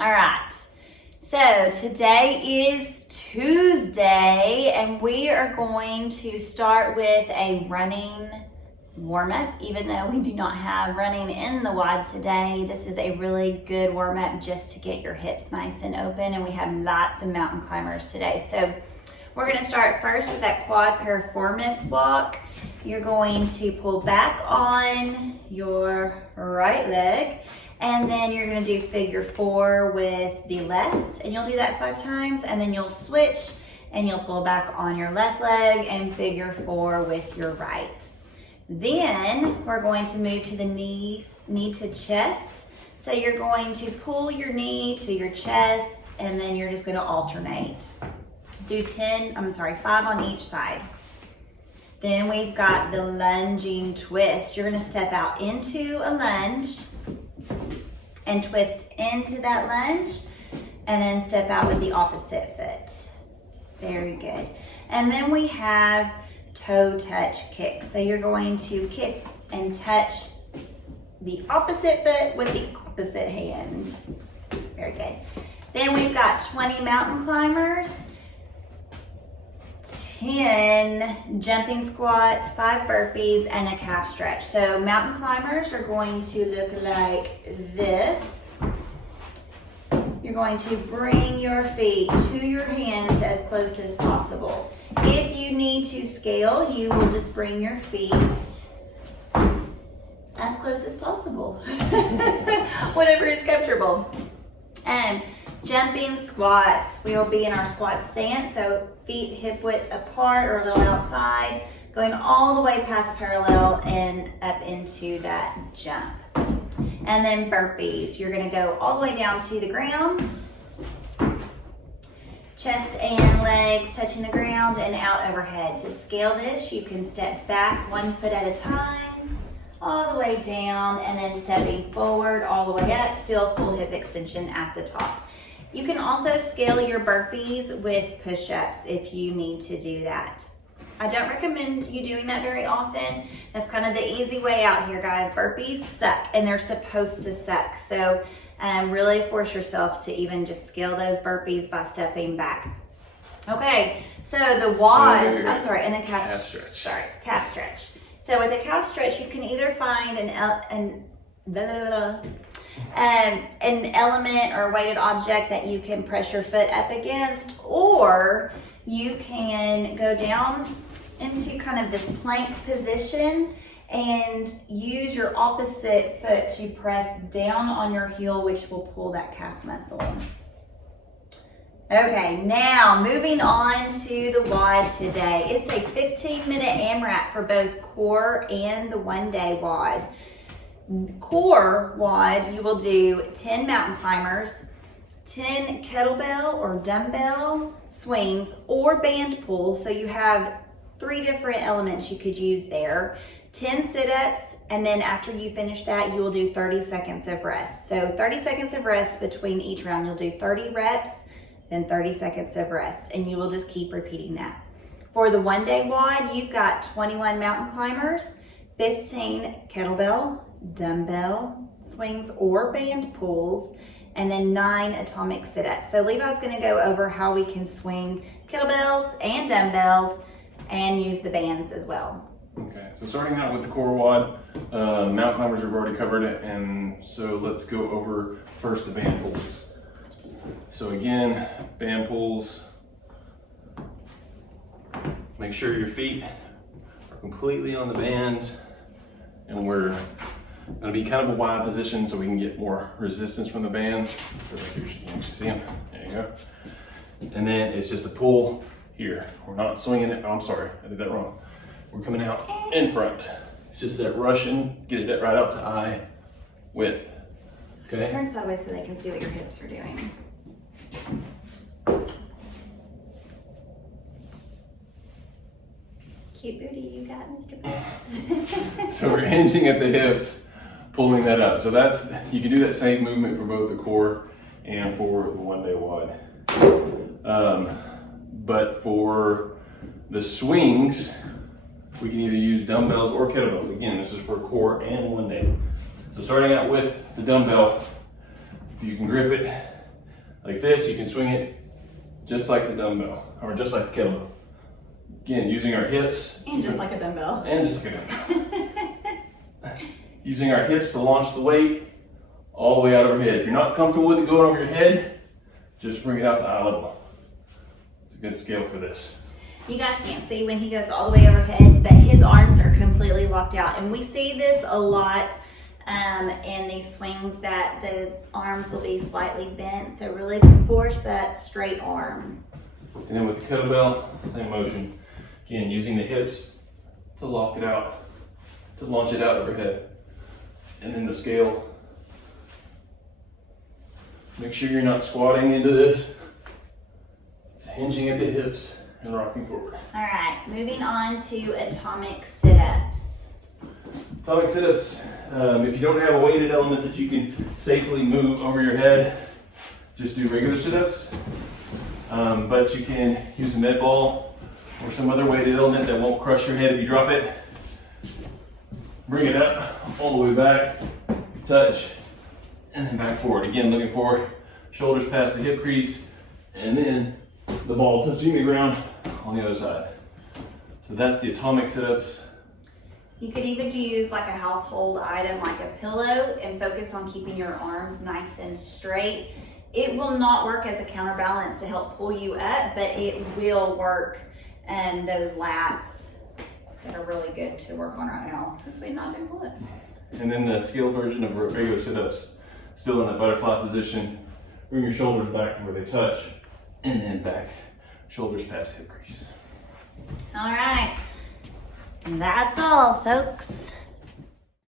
All right. So today is Tuesday, and we are going to start with a running warm-up. Even though we do not have running in the WOD today, this is a really good warm-up just to get your hips nice and open, and we have lots of mountain climbers today. So we're going to start first with that quad piriformis walk. You're going to pull back on your right leg, and then you're going to do figure 4 with the left, and you'll do that 5 times, and then you'll switch and you'll pull back on your left leg and figure 4 with your right. Then we're going to move to the knee to chest. So you're going to pull your knee to your chest, and then you're just going to alternate. Do 5 on each side. Then we've got the lunging twist. You're going to step out into a lunge and twist into that lunge, and then step out with the opposite foot. Very good. And then we have toe touch kick. So you're going to kick and touch the opposite foot with the opposite hand. Very good. Then we've got 20 mountain climbers, 10 jumping squats, 5 burpees, and a calf stretch. So mountain climbers are going to look like this. You're going to bring your feet to your hands as close as possible. If you need to scale, you will just bring your feet as close as possible. Whatever is comfortable. And jumping squats, we will be in our squat stance, so feet hip width apart or a little outside, going all the way past parallel and up into that jump. And then burpees, you're gonna go all the way down to the ground, chest and legs touching the ground and out overhead. To scale this, you can step back 1 foot at a time, all the way down, and then stepping forward all the way up, still full hip extension at the top. You can also scale your burpees with push-ups if you need to do that. I don't recommend you doing that very often. That's kind of the easy way out here, guys. Burpees suck, and they're supposed to suck. So really force yourself to even just scale those burpees by stepping back. Okay, so the WOD, and the calf stretch. Sorry, calf stretch. So with a calf stretch, you can either find an element or a weighted object that you can press your foot up against, or you can go down into kind of this plank position and use your opposite foot to press down on your heel, which will pull that calf muscle in. Okay, now moving on to the WOD today. It's a 15-minute AMRAP for both core and the one-day WOD. Core WOD, you will do 10 mountain climbers, 10 kettlebell or dumbbell swings, or band pulls. So you have 3 different elements you could use there. 10 sit-ups, and then after you finish that, you will do 30 seconds of rest. So 30 seconds of rest between each round. You'll do 30 reps, then 30 seconds of rest, and you will just keep repeating that. For the one-day WOD, you've got 21 mountain climbers, 15 kettlebell, dumbbell swings or band pulls, and then 9 atomic sit-ups. So Levi's gonna go over how we can swing kettlebells and dumbbells and use the bands as well. Okay, so starting out with the core WOD, mountain climbers we've already covered it, and so let's go over first the band pulls. So again, band pulls, make sure your feet are completely on the bands, and we're gonna be kind of a wide position so we can get more resistance from the bands. So you can see them, there you go. And then it's just a pull here. We're not swinging it, oh, I'm sorry, I did that wrong. We're coming out in front. It's just that Russian, get it right out to eye width, okay? Turn sideways so they can see what your hips are doing. Cute booty you got, Mr. Booth. So we're hinging at the hips, pulling that up. So that's, you can do that same movement for both the core and for the one-day WOD. But for the swings, we can either use dumbbells or kettlebells. Again, this is for core and one day. So starting out with the dumbbell, if you can grip it, like this. You can swing it just like the dumbbell or just like the kettlebell. Again, using our hips. And just like a dumbbell. And just like a dumbbell. Using our hips to launch the weight all the way out overhead. If you're not comfortable with it going over your head, just bring it out to eye level. It's a good scale for this. You guys can't see when he goes all the way overhead, but his arms are completely locked out. And we see this a lot in these swings, that the arms will be slightly bent. So really force that straight arm. And then with the kettlebell, same motion. Again, using the hips to lock it out, to launch it out overhead. And then the scale. Make sure you're not squatting into this. It's hinging at the hips and rocking forward. All right, moving on to atomic sit-ups. Atomic sit-ups, if you don't have a weighted element that you can safely move over your head, just do regular sit-ups. But you can use a med ball or some other weighted element that won't crush your head if you drop it. Bring it up all the way back, touch, and then back forward. Again, looking forward, shoulders past the hip crease, and then the ball touching the ground on the other side. So that's the atomic sit-ups. You could even use like a household item like a pillow and focus on keeping your arms nice and straight. It will not work as a counterbalance to help pull you up, but it will work those lats that are really good to work on right now since we're not doing pull-ups. And then the scaled version of regular sit-ups, still in a butterfly position. Bring your shoulders back to where they touch, and then back, shoulders past hip crease. All right, and that's all, folks.